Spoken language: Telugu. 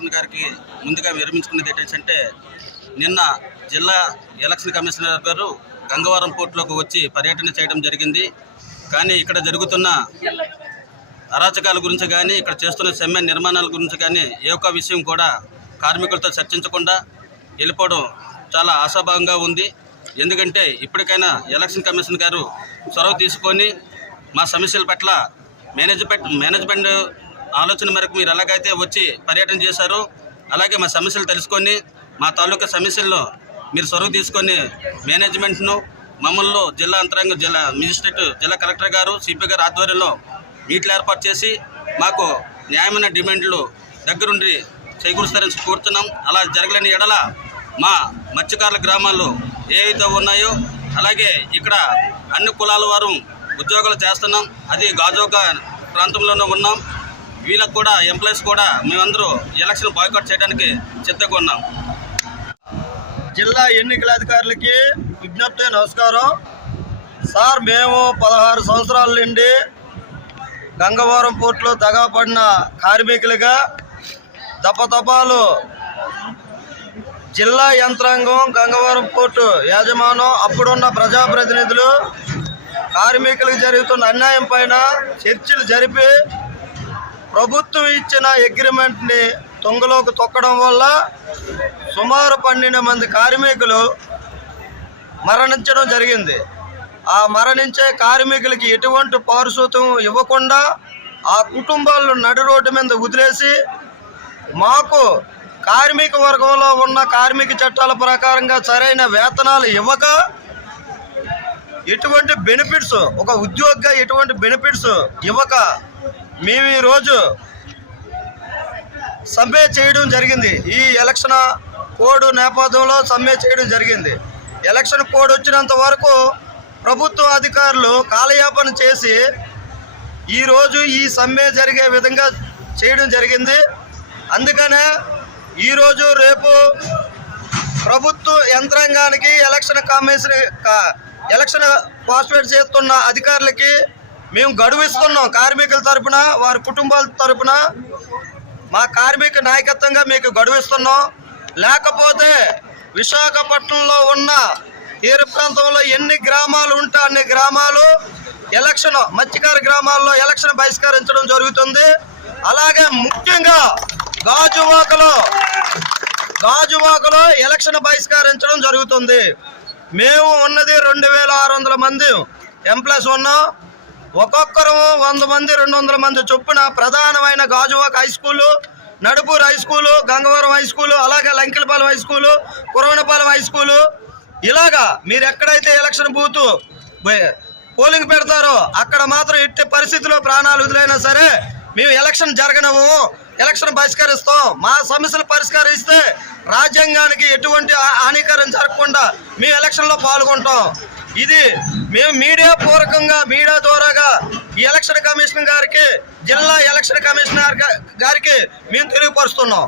కమిషనర్ గారికి ముందుగా విరమించుకునేది ఏంటంటే, నిన్న జిల్లా ఎలక్షన్ కమిషనర్ గారు గంగవరం పోర్టులోకి వచ్చి పర్యటన చేయడం జరిగింది. కానీ ఇక్కడ జరుగుతున్న అరాచకాల గురించి కానీ, ఇక్కడ చేస్తున్న సమ్మె నిర్మాణాల గురించి కానీ ఏ ఒక్క విషయం కూడా కార్మికులతో చర్చించకుండా వెళ్ళిపోవడం చాలా ఆశాభావంగా ఉంది. ఎందుకంటే ఇప్పటికైనా ఎలక్షన్ కమిషన్ గారు చొరవ తీసుకొని మా సమస్యల పట్ల మేనేజ్మెంట్ ఆలోచన మేరకు మీరు ఎలాగైతే వచ్చి పర్యటన చేశారో అలాగే మా సమస్యలు తెలుసుకొని మా తాలూకా సమస్యలను మీరు చొరవ తీసుకొని మేనేజ్మెంట్ను మమ్మల్ని జిల్లా యంత్రాంగం, జిల్లా మెజిస్ట్రేట్, జిల్లా కలెక్టర్ గారు, సిపి గారు ఆధ్వర్యంలో మీట్లు ఏర్పాటు చేసి మాకు న్యాయమైన డిమాండ్లు దగ్గరుండి చేకూరుస్తారని కోరుతున్నాం. అలా జరగలేని ఎడల మా మత్స్యకారుల గ్రామాల్లో ఏవైతే ఉన్నాయో అలాగే ఇక్కడ అన్ని కులాల వారు ఉద్యోగాలు చేస్తున్నాం. అది గాజోక ప్రాంతంలోనే ఉన్నాం. వీళ్ళకు కూడా ఎంప్లాయీస్ కూడా మేమందరూ ఎలక్షన్ బాయ్కాట్ చేయడానికి సిద్ధంగా ఉన్నాం. జిల్లా ఎన్నికల అధికారులకి విజ్ఞప్తి, నమస్కారం సార్. మేము 16 సంవత్సరాల నుండి గంగవరం పోర్టులో దగాపడిన కార్మికులుగా దపదపాలు జిల్లా యంత్రాంగం, గంగవరం పోర్టు యాజమాన్యం, అప్పుడున్న ప్రజాప్రతినిధులు కార్మికులకు జరుగుతున్న అన్యాయం పైన చర్చలు జరిపి ప్రభుత్వం ఇచ్చిన అగ్రిమెంట్ని తొంగలోకి తొక్కడం వల్ల సుమారు 12 మంది కార్మికులు మరణించడం జరిగింది. ఆ మరణించే కార్మికులకి ఎటువంటి పారితోషికం ఇవ్వకుండా ఆ కుటుంబాలను నడి రోడ్డు మీద వదిలేసి మాకు కార్మిక వర్గంలో ఉన్న కార్మిక చట్టాల ప్రకారంగా సరైన వేతనాలు ఇవ్వక, ఎటువంటి బెనిఫిట్స్, ఒక ఉద్యోగిగా ఎటువంటి బెనిఫిట్స్ ఇవ్వక మేము ఈరోజు సమ్మె చేయడం జరిగింది. ఈ ఎలక్షన్ కోడ్ నేపథ్యంలో సమ్మె చేయడం జరిగింది. ఎలక్షన్ కోడ్ వచ్చినంత వరకు ప్రభుత్వ అధికారులు కాలయాపన చేసి ఈరోజు ఈ సమ్మె జరిగే విధంగా చేయడం జరిగింది. అందుకనే ఈరోజు రేపు ప్రభుత్వ యంత్రాంగానికి, ఎలక్షన్ పార్టిసిపేట్ చేస్తున్న అధికారులకి మేము గడువిస్తున్నాం. కార్మికుల తరపున, వారి కుటుంబాల తరపున మా కార్మిక నాయకత్వంగా మీకు గడువిస్తున్నాం. లేకపోతే విశాఖపట్నంలో ఉన్న తీర ప్రాంతంలో ఎన్ని గ్రామాలు ఉంటే అన్ని గ్రామాలు మత్స్యకార గ్రామాల్లో ఎలక్షన్ బహిష్కరించడం జరుగుతుంది. అలాగే ముఖ్యంగా గాజువాకలో ఎలక్షన్ బహిష్కరించడం జరుగుతుంది. మేము ఉన్నది 2600 మంది ఎంప్లాయీస్ ఉన్నాం. ఒక్కొక్కరు 100 మంది 200 మంది చొప్పున ప్రధానమైన Gajuwaka high school, Nadupuru high school, Gangavaram high school, అలాగే Lankelapalem high school, Kuravanapalem high school, ఇలాగా మీరు ఎక్కడైతే ఎలక్షన్ బూత్ పోలింగ్ పెడతారో అక్కడ మాత్రం ఎట్టి పరిస్థితుల్లో ప్రాణాలు వదిలైనా సరే మేము ఎలక్షన్ జరగనము, ఎలక్షన్ బహిష్కరిస్తాం. మా సమస్యలు పరిష్కరిస్తే రాజ్యాంగానికి ఎటువంటి హానికరం జరగకుండా మేము ఎలక్షన్లో పాల్గొంటాం. ఇది మేము మీడియా ద్వారాగా ఈ ఎలక్షన్ కమిషనర్ గారికి, జిల్లా ఎలక్షన్ కమిషనర్ గారికి మేము తెలియపరుస్తున్నాం.